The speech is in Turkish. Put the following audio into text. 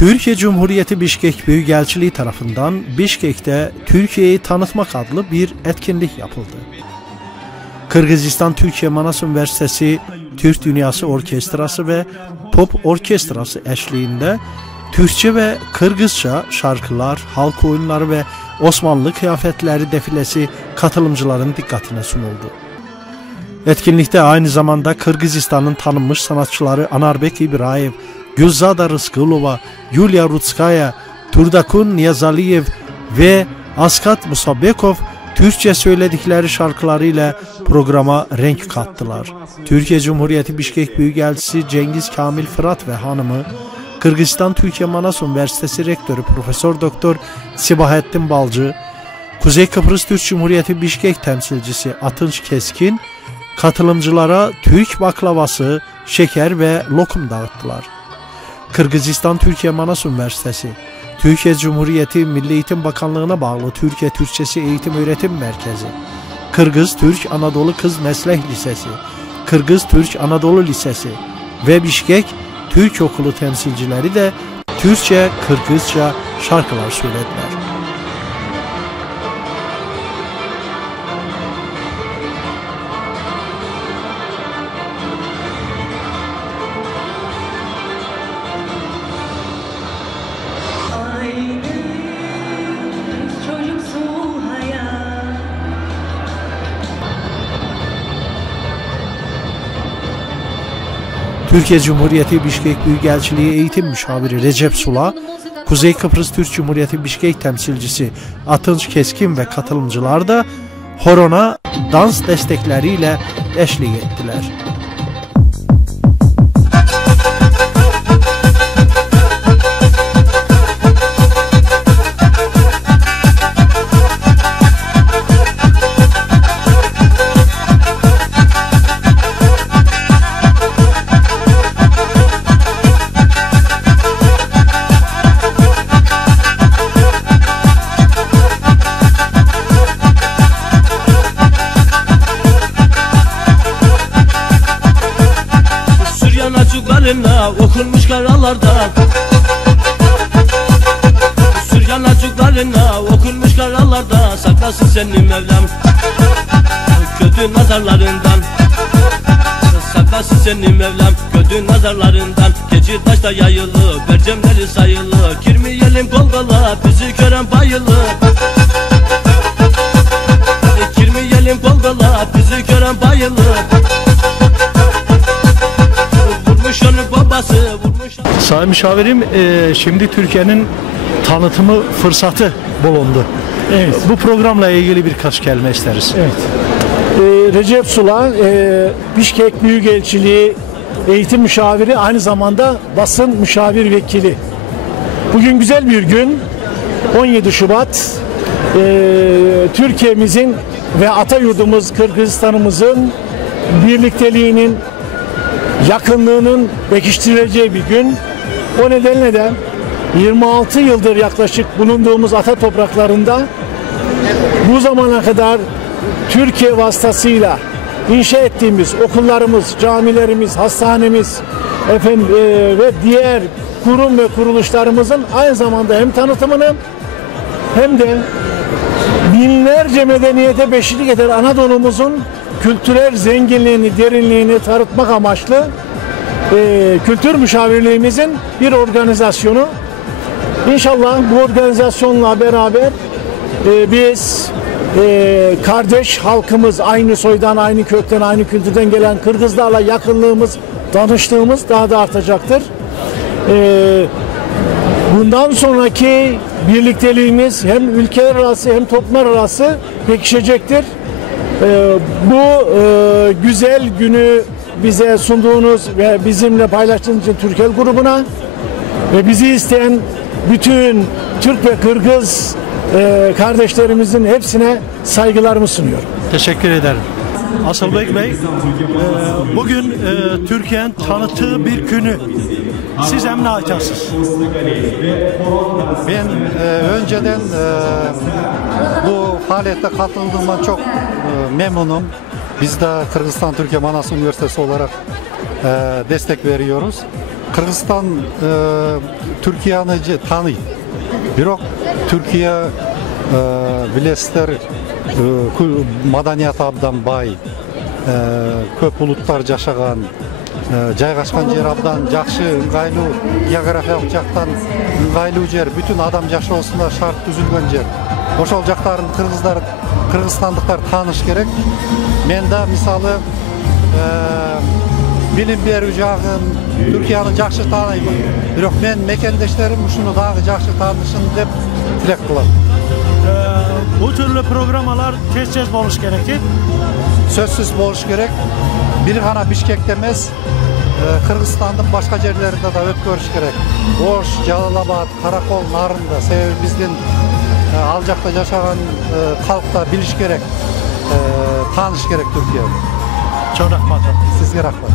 Türkiye Cumhuriyeti Bişkek Büyükelçiliği tarafından Bişkek'te Türkiye'yi tanıtmak adlı bir etkinlik yapıldı. Kırgızistan Türkiye Manas Üniversitesi, Türk Dünyası Orkestrası ve Pop Orkestrası eşliğinde Türkçe ve Kırgızca şarkılar, halk oyunları ve Osmanlı kıyafetleri defilesi katılımcıların dikkatine sunuldu. Etkinlikte aynı zamanda Kırgızistan'ın tanınmış sanatçıları Anarbek İbrahim, Gülzada Rıskılova, Yulia Rutskaya, Turdakun Niyazaliyev ve Askat Musabekov Türkçe söyledikleri şarkılarıyla programa renk kattılar. Türkiye Cumhuriyeti Bişkek Büyükelçisi Cengiz Kamil Fırat ve hanımı, Kırgızistan Türkiye Manas Üniversitesi Rektörü Profesör Doktor Sibahettin Balcı, Kuzey Kıbrıs Türk Cumhuriyeti Bişkek temsilcisi Atınç Keskin, katılımcılara Türk baklavası, şeker ve lokum dağıttılar. Kırgızistan Türkiye Manas Üniversitesi, Türkiye Cumhuriyeti Milli Eğitim Bakanlığı'na bağlı Türkiye Türkçesi Eğitim Öğretim Merkezi, Kırgız Türk Anadolu Kız Meslek Lisesi, Kırgız Türk Anadolu Lisesi ve Bişkek Türk Okulu temsilcileri de Türkçe, Kırgızca şarkılar söylediler. Türkiye Cumhuriyeti Bişkek Büyükelçiliği Eğitim Müşaviri Recep Sula, Kuzey Kıbrıs Türk Cumhuriyeti Bişkek temsilcisi Atınç Keskin ve katılımcılar da horona dans destekleriyle eşlik ettiler. Okunmuş karalarda, Süryan açıklarına okunmuş karalarda, saklasın seni Mevlam kötü nazarlarından, saklasın seni Mevlam kötü nazarlarından. Keçi taşta yayılı, bercemleri sayılı, girmeyelim Golgala bizi gören bayılı, girmeyelim Golgala bizi gören bayılı. Sayın Müşavirim, şimdi Türkiye'nin tanıtımı fırsatı bulundu. Evet. Bu programla ilgili birkaç kelime isteriz. Evet. Recep Sula, Bişkek Büyükelçiliği Eğitim Müşaviri, aynı zamanda basın müşavir vekili. Bugün güzel bir gün, 17 Şubat. Türkiye'mizin ve ata yurdumuz Kırgızistan'ımızın birlikteliğinin, yakınlığının pekiştirileceği bir gün. O nedenle de 26 yıldır yaklaşık bulunduğumuz ata topraklarında bu zamana kadar Türkiye vasıtasıyla inşa ettiğimiz okullarımız, camilerimiz, hastanemiz ve diğer kurum ve kuruluşlarımızın aynı zamanda hem tanıtımını hem de binlerce medeniyete beşiklik eder Anadolu'muzun kültürel zenginliğini, derinliğini tanıtmak amaçlı kültür müşavirliğimizin bir organizasyonu. İnşallah bu organizasyonla beraber biz kardeş halkımız, aynı soydan, aynı kökten, aynı kültürden gelen Kırgızlarla yakınlığımız, tanıştığımız daha da artacaktır. Bundan sonraki birlikteliğimiz hem ülkeler arası hem toplumlar arası pekişecektir. Bu güzel günü bize sunduğunuz ve bizimle paylaştığınız için Türkel grubuna ve bizi isteyen bütün Türk ve Kırgız kardeşlerimizin hepsine saygılarımı sunuyorum. Teşekkür ederim. Asılbek Bey, bugün Türkiye'nin tanıttığı bir günü. Siz hem ne açarsınız? Ben önceden bu faaliyette katıldığımdan çok memnunum. Biz de Kırgızistan Türkiye Manas Üniversitesi olarak destek veriyoruz. Kırgızistan Türkiye'ni tanıydı. Bирок Türkiye bilesizler madaniyat abdan bay, köp uluттар жашаган, жайгашкан жер абдан жакшы, ыңгайлуу, географиялык жактан ыңгайлуу жер, бүтүн адам жашоосуна шарт түзүлгөн жер. Ошол жактарын кыргызстандыктар тааныш керек. Мен да мисалы билим берүү жагын Түркияны жакшы тааныймын. Бирок мен мекендештерим ушуну дагы жакшы таанышын деп тилек кылам. Bu türlü programmalar tez boluş gerekir. Sözsüz boluş gerek. Bir gana Bişkek'te emez, Kırgızstandın başka yerlerinde de ötkörüş gerek. Oş, Jalalabad, Karakol, Narında, sebebi bizden aljakta yaşayan halkta biliş gerek, tanış gerek Türkiye'de. Çok rahmat. Sizge rahmat.